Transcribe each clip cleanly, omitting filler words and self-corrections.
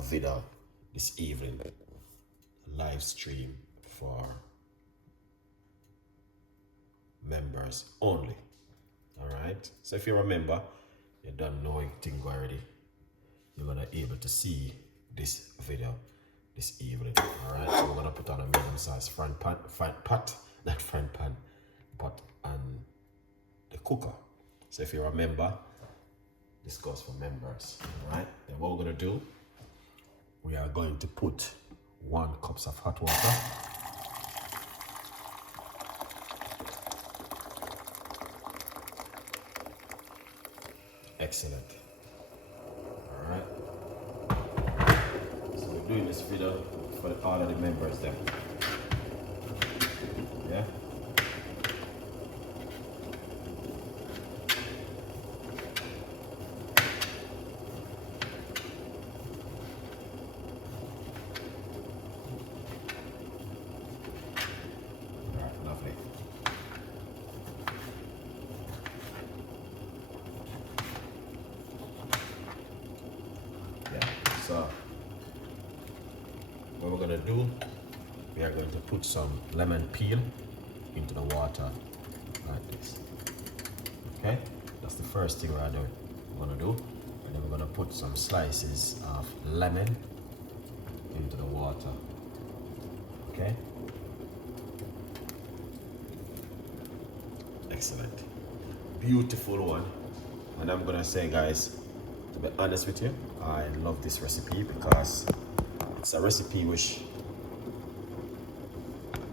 a video this evening, a live stream for members only. All right. So if you're a member, you don't know anything already, you're gonna be able to see this video this evening. All right. So we're gonna put on a medium-sized pot and the cooker. So if you're a member, this goes for members. All right. Then what we're gonna do, we are going to put 1 cup of hot water. Excellent. All right. So we're doing this video for all of the members then. Yeah. All right, lovely. So what we're gonna do, we are going to put some lemon peel into the water like this. Okay, that's the first thing we're gonna do, and then we're gonna put some slices of lemon into the water. Okay, excellent, beautiful one. And I'm gonna say, guys, to be honest with you, I love this recipe because it's a recipe which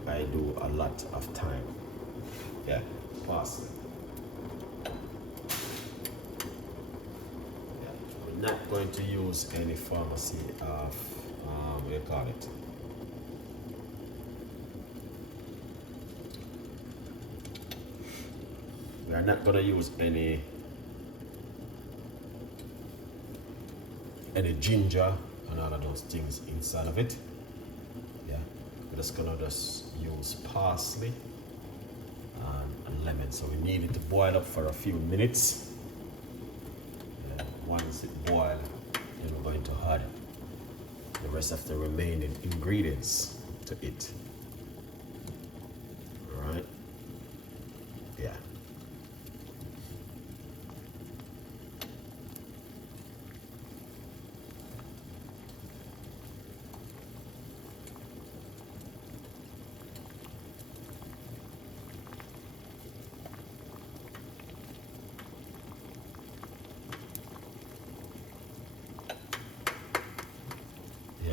I do a lot of time. Yeah, parsley. Yeah. We're not going to use any pharmacy of, what do you call it? We are not going to use any ginger and all of those things inside of it. Yeah, we're just gonna use parsley and lemon. So we need it to boil up for a few minutes. Yeah, once it boils, then we're going to add the rest of the remaining ingredients to it. All right. Yeah.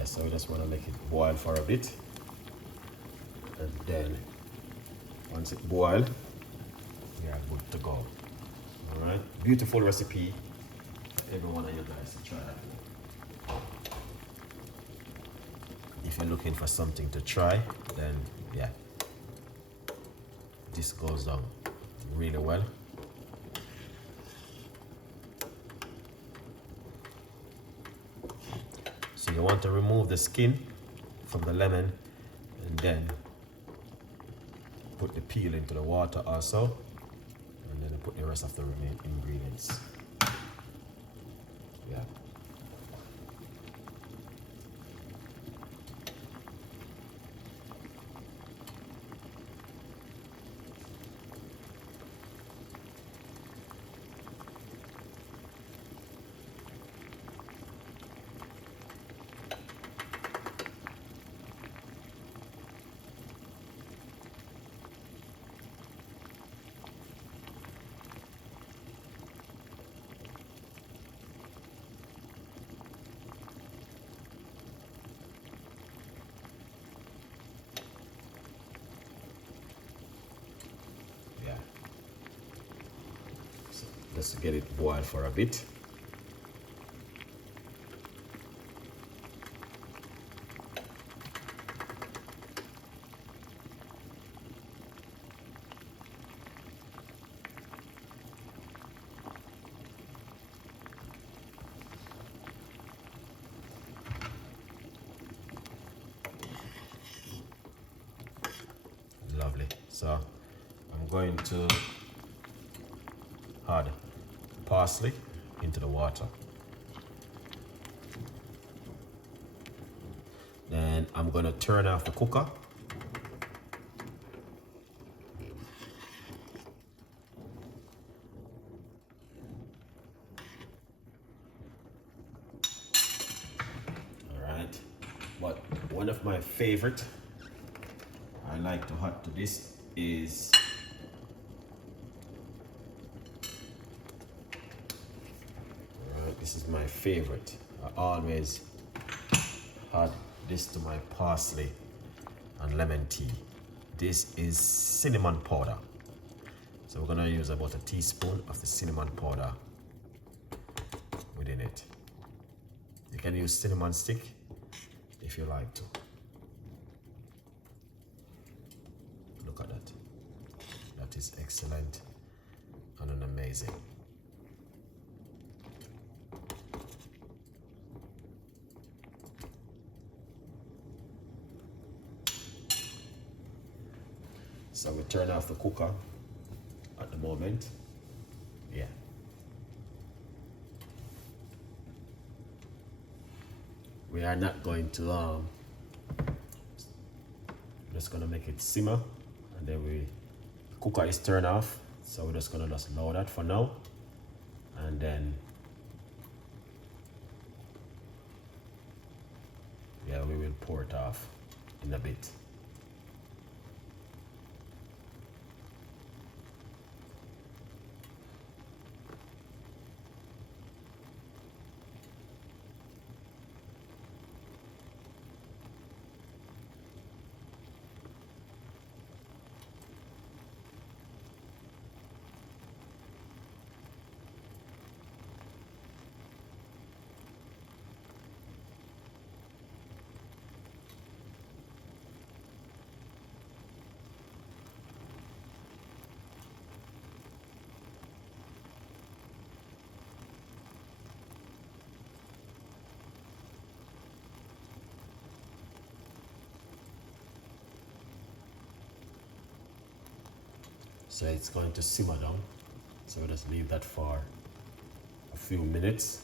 So we just want to make it boil for a bit, and then once it boiled, we are good to go. All right, beautiful recipe. Every one of you guys try that. If you're looking for something to try, then yeah, this goes down really well. So you want to remove the skin from the lemon and then put the peel into the water also, and then put the rest of the remaining ingredients. Yeah. Just to get it boiled for a bit. Lovely. So I'm going to add parsley into the water. then I'm gonna turn off the cooker. Alright, but one of my favorite I like to add to this is this is my favorite. I always add this to my parsley and lemon tea. This is cinnamon powder. So we're gonna use about a teaspoon of the cinnamon powder within it. You can use cinnamon stick if you like to. Look at that. That is excellent and an amazing. So we turn off the cooker at the moment. Yeah. We are not going to just gonna make it simmer, and then the cooker is turned off. So we're just gonna lower that for now, and then yeah, we will pour it off in a bit. So it's going to simmer down. So we'll just leave that for a few minutes.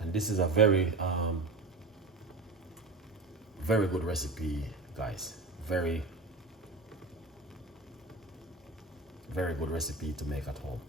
And this is a very good recipe, guys. Very good recipe to make at home.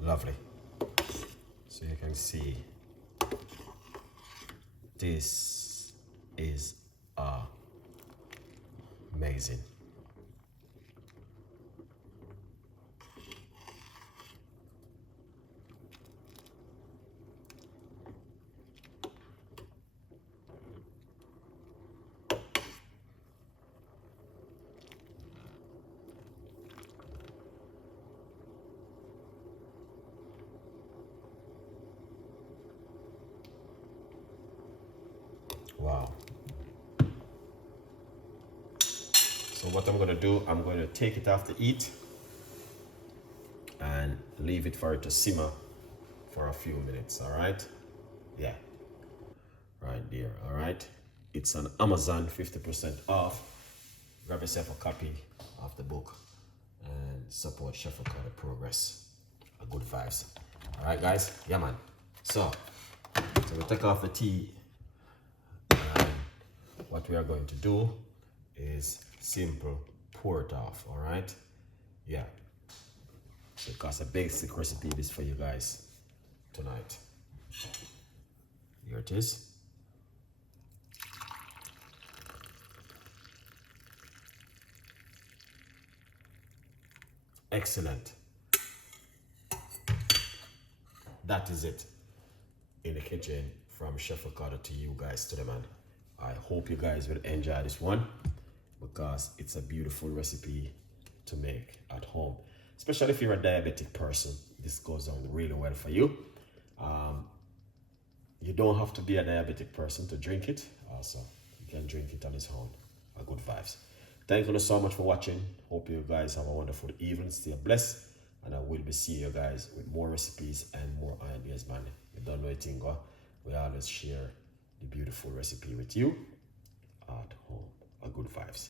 Lovely. So you can see this is amazing. Wow. So what I'm going to do, I'm going to take it off the heat and leave it for it to simmer for a few minutes. All right. Yeah. Right there. All right. It's on Amazon, 50% off. Grab yourself a copy of the book and support Chef Ricardo Progress. A good vibes. All right, guys. Yeah, man. So we take off the tea. What we are going to do is simple pour it off. All right. Yeah. So because a basic recipe is for you guys tonight. Here it is. Excellent. That is it in the kitchen from Chef Ricardo to you guys today, man. I hope you guys will enjoy this one because it's a beautiful recipe to make at home, especially if you're a diabetic person. This goes on really well for you. You don't have to be a diabetic person to drink it. Also, you can drink it on its own. A good vibes. Thank you so much for watching. Hope you guys have a wonderful evening. Stay blessed. And I will be seeing you guys with more recipes and more ideas, man. You don't know anything, we always share the beautiful recipe with you at home. A good vibes.